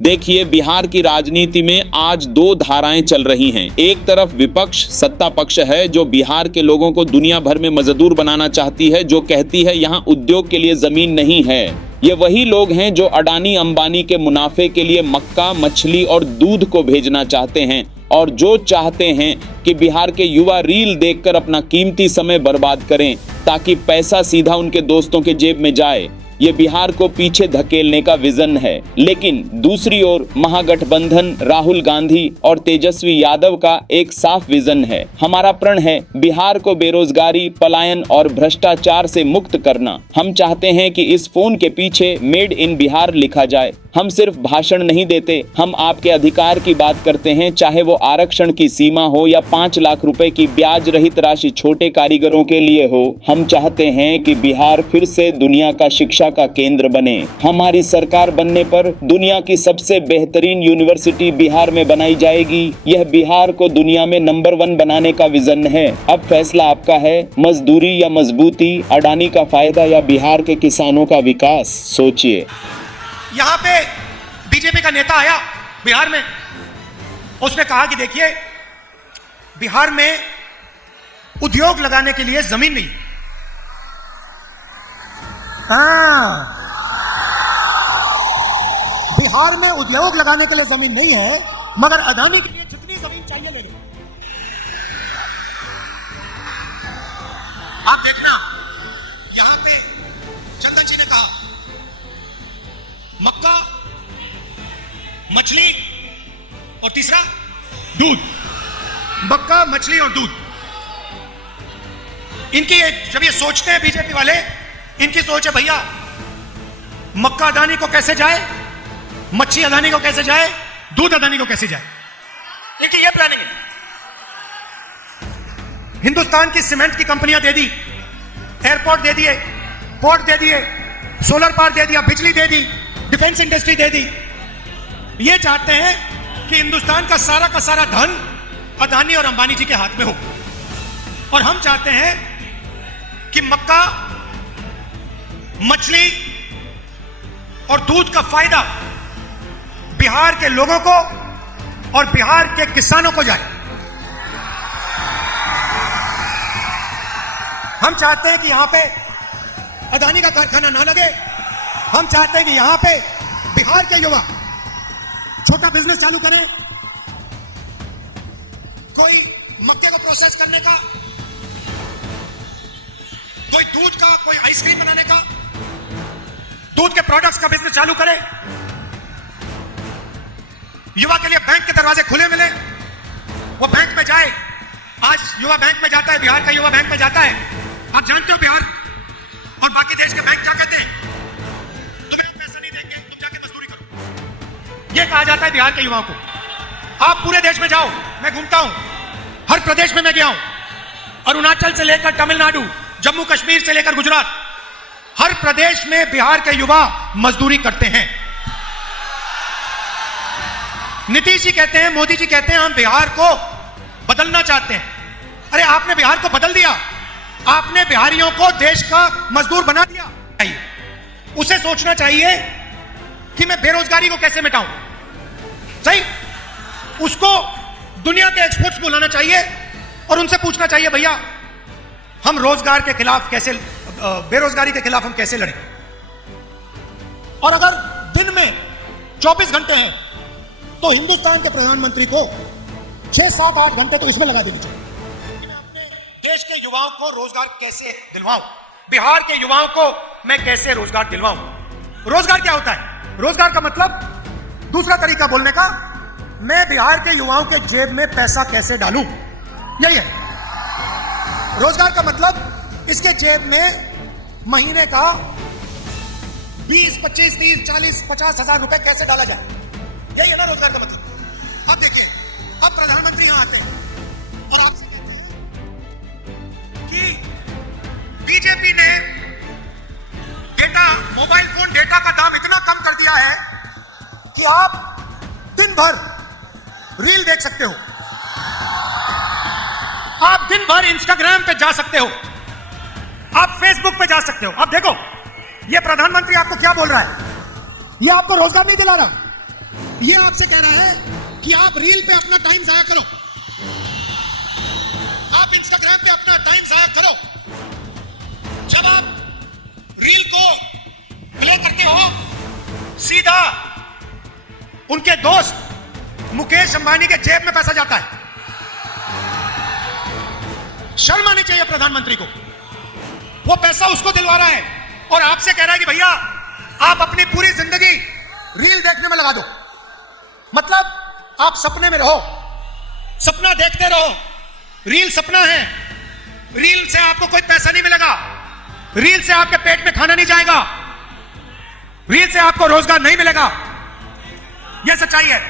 देखिए, बिहार की राजनीति में आज दो धाराएं चल रही हैं। एक तरफ विपक्ष सत्ता पक्ष है जो बिहार के लोगों को दुनिया भर में मजदूर बनाना चाहती है, जो कहती है यहाँ उद्योग के लिए जमीन नहीं है। ये वही लोग हैं जो अडानी अंबानी के मुनाफे के लिए मक्का, मछली और दूध को भेजना चाहते हैं और जो चाहते हैं कि बिहार के युवा रील देखकर अपना कीमती समय बर्बाद करें ताकि पैसा सीधा उनके दोस्तों के जेब में जाए। ये बिहार को पीछे धकेलने का विजन है। लेकिन दूसरी ओर महागठबंधन राहुल गांधी और तेजस्वी यादव का एक साफ विजन है। हमारा प्रण है बिहार को बेरोजगारी, पलायन और भ्रष्टाचार से मुक्त करना। हम चाहते हैं कि इस फोन के पीछे मेड इन बिहार लिखा जाए। हम सिर्फ भाषण नहीं देते, हम आपके अधिकार की बात करते हैं, चाहे वो आरक्षण की सीमा हो या 5 लाख रुपए की ब्याज रहित राशि छोटे कारीगरों के लिए हो। हम चाहते हैं कि बिहार फिर से दुनिया का शिक्षा का केंद्र बने। हमारी सरकार बनने पर दुनिया की सबसे बेहतरीन यूनिवर्सिटी बिहार में बनाई जाएगी। यह बिहार को दुनिया में नंबर 1 बनाने का विजन है। अब फैसला आपका है, मजदूरी या मजबूती, अडानी का फायदा या बिहार के किसानों का विकास। सोचिए। यहां पे बीजेपी का नेता आया बिहार में, उसने कहा कि देखिए बिहार में उद्योग लगाने के लिए जमीन नहीं। बिहार में उद्योग लगाने के लिए जमीन नहीं है, मगर अडानी के लिए कितनी जमीन चाहिए ले लो। आप देखना, यहां पे चंदन जी ने कहा मक्का, मछली और तीसरा दूध। मक्का, मछली और दूध। इनकी जब ये सोचते हैं बीजेपी वाले, इनकी सोच है भैया मक्का अदानी को कैसे जाए, मच्छी अदानी को कैसे जाए, दूध अदानी को कैसे जाए। इनकी ये प्लानिंग है। हिंदुस्तान की सीमेंट की कंपनियां दे दी, एयरपोर्ट दे दिए, पोर्ट दे दिए, सोलर पावर दे दिया, बिजली दे दी, डिफेंस इंडस्ट्री दे दी। ये चाहते हैं कि हिंदुस्तान का सारा धन अदानी और अंबानी जी के हाथ में हो। और हम चाहते हैं कि मक्का, मछली और दूध का फायदा बिहार के लोगों को और बिहार के किसानों को जाए। हम चाहते हैं कि यहां पे अदानी का कारखाना ना लगे। हम चाहते हैं कि यहां पे बिहार के युवा छोटा बिजनेस चालू करें, कोई मक्के को प्रोसेस करने का, कोई दूध का, कोई आइसक्रीम बनाने का, दूध के प्रोडक्ट्स का बिजनेस चालू करें। युवा के लिए बैंक के दरवाजे खुले मिले, वो बैंक में जाए। आज युवा बैंक में जाता है, बिहार का युवा बैंक में जाता है। आप जानते हो बिहार और बाकी देश के बैंक क्या कहते हैं? ये कहा जाता है बिहार के युवाओं को, आप पूरे देश में जाओ। मैं घूमता हूं, हर प्रदेश में मैं गया हूं, अरुणाचल से लेकर तमिलनाडु, जम्मू कश्मीर से लेकर गुजरात, हर प्रदेश में बिहार के युवा मजदूरी करते हैं। नीतीश जी कहते हैं, मोदी जी कहते हैं हम बिहार को बदलना चाहते हैं। अरे आपने बिहार को बदल दिया, आपने बिहारियों को देश का मजदूर बना दिया। उसे सोचना चाहिए कि मैं बेरोजगारी को कैसे मिटाऊं। सही, उसको दुनिया के एक्सपर्ट्स को लाना चाहिए और उनसे पूछना चाहिए भैया हम रोजगार के खिलाफ कैसे, बेरोजगारी के खिलाफ हम कैसे लड़ें। और अगर दिन में 24 घंटे हैं तो हिंदुस्तान के प्रधानमंत्री को 6, 7, 8 घंटे तो इसमें लगा देनी चाहिए। मैं अपने देश के युवाओं को रोजगार कैसे दिलवाऊं, बिहार के युवाओं को मैं कैसे रोजगार दिलवाऊं। रोजगार क्या होता है? रोजगार का मतलब, दूसरा तरीका बोलने का, मैं बिहार के युवाओं के जेब में पैसा कैसे डालूं, यही है रोजगार का मतलब। इसके जेब में महीने का 20, 25, 30, 40, 50 हजार रुपए कैसे डाला जाए, यही है ना रोजगार का मतलब। अब देखिए, अब प्रधानमंत्री यहां आते हैं और आपसे कहते हैं कि बीजेपी ने डेटा, मोबाइल फोन डेटा का दाम इतना कम कर दिया है कि आप दिन भर रील देख सकते हो, आप दिन भर इंस्टाग्राम पे जा सकते हो, आप फेसबुक पे जा सकते हो। अब देखो, ये प्रधानमंत्री आपको क्या बोल रहा है, ये आपको रोजगार नहीं दिला रहा, ये आपसे कह रहा है कि आप रील पे अपना टाइम जाया करो, आप इंस्टाग्राम पे अपना टाइम जाया करो। जब आप रील को प्ले करते हो, सीधा उनके दोस्त मुकेश अंबानी के जेब में पैसा जाता है। शर्म आनी चाहिए प्रधानमंत्री को। वो पैसा उसको दिलवा रहा है और आपसे कह रहा है कि भैया आप अपनी पूरी जिंदगी रील देखने में लगा दो। मतलब आप सपने में रहो, सपना देखते रहो। रील सपना है, रील से आपको कोई पैसा नहीं मिलेगा, रील से आपके पेट में खाना नहीं जाएगा, रील से आपको रोजगार नहीं मिलेगा। यह सच्चाई है।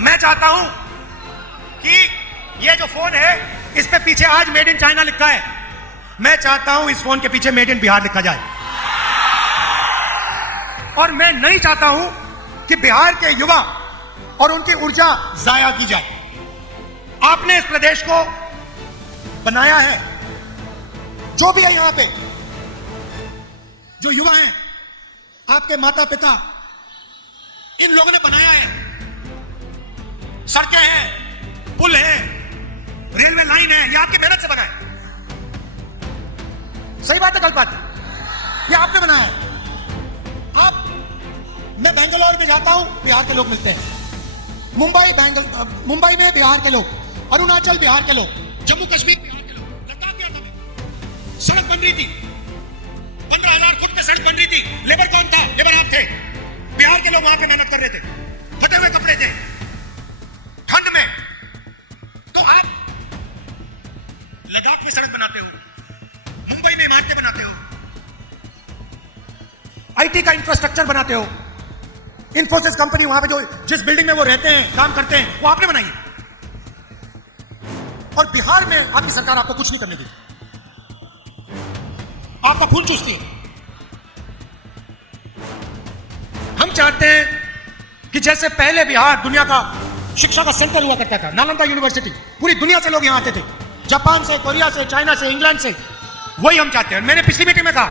मैं चाहता हूं कि यह जो फोन है इस पे पीछे आज मेड इन चाइना लिखा है, मैं चाहता हूं इस फोन के पीछे मेड इन बिहार लिखा जाए। और मैं नहीं चाहता हूं कि बिहार के युवा और उनकी ऊर्जा जाया की जाए। आपने इस प्रदेश को बनाया है, जो भी है यहां पे, जो युवा हैं, आपके माता पिता, इन लोगों ने बनाया है। सड़कें हैं, पुल है, रेलवे लाइन है, ये आपकी मेहनत से बना है। सही बात है, गलत बात है? ये आपने बनाया है। मैं बेंगलोर में जाता हूं, बिहार के लोग मिलते हैं। मुंबई में बिहार के लोग, अरुणाचल बिहार के लोग, जम्मू कश्मीर बिहार के लोग, लद्दाख गया था मैं। सड़क बन रही थी, 15,000 फुट पे सड़क बन रही थी। लेबर कौन था? लेबर आप थे। बिहार के लोग वहां पे मेहनत कर रहे थे, फटे हुए कपड़े थे, ठंड में। तो आप लद्दाख में सड़क बनाते हो, मुंबई में इमारतें बनाते हो, आईटी का इंफ्रास्ट्रक्चर बनाते हो। इंफोसिस कंपनी वहां पे जो जिस बिल्डिंग में वो रहते हैं, काम करते हैं, वो आपने बनाई है। और बिहार में आपकी सरकार आपको कुछ नहीं करने देती, आपका खून चूसती है। हम चाहते हैं कि जैसे पहले बिहार दुनिया का शिक्षा का सेंटर हुआ करता था, नालंदा यूनिवर्सिटी, पूरी दुनिया से लोग यहां आते थे, जापान से, कोरिया से, चाइना से, इंग्लैंड से। वही हम चाहते हैं। मैंने पिछली मीटिंग में कहा,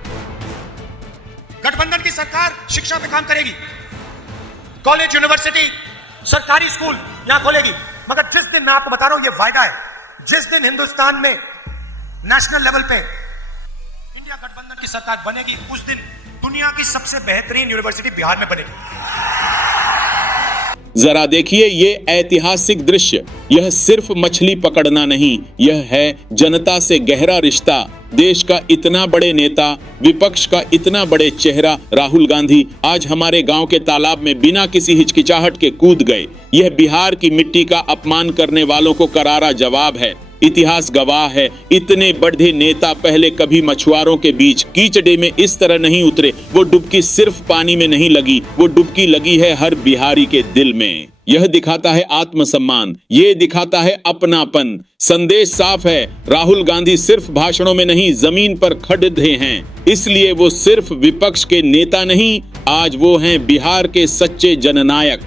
गठबंधन की सरकार शिक्षा पे काम करेगी, कॉलेज, यूनिवर्सिटी, सरकारी स्कूल यहां खोलेगी। मगर जिस दिन, मैं आपको बता रहा हूं, ये वायदा है, जिस दिन हिंदुस्तान में नेशनल लेवल पे इंडिया गठबंधन की सरकार बनेगी, उस दिन दुनिया की सबसे बेहतरीन यूनिवर्सिटी बिहार में बनेगी। जरा देखिए ये ऐतिहासिक दृश्य। यह सिर्फ मछली पकड़ना नहीं, यह है जनता से गहरा रिश्ता। देश का इतना बड़े नेता, विपक्ष का इतना बड़े चेहरा राहुल गांधी आज हमारे गांव के तालाब में बिना किसी हिचकिचाहट के कूद गए। यह बिहार की मिट्टी का अपमान करने वालों को करारा जवाब है। इतिहास गवाह है, इतने बड़े नेता पहले कभी मछुआरों के बीच कीचड़े में इस तरह नहीं उतरे। वो डुबकी सिर्फ पानी में नहीं लगी, वो डुबकी लगी है हर बिहारी के दिल में। यह दिखाता है आत्मसम्मान, ये दिखाता है अपनापन। संदेश साफ है, राहुल गांधी सिर्फ भाषणों में नहीं, जमीन पर खड़े हैं। इसलिए वो सिर्फ विपक्ष के नेता नहीं, आज वो हैं बिहार के सच्चे जननायक।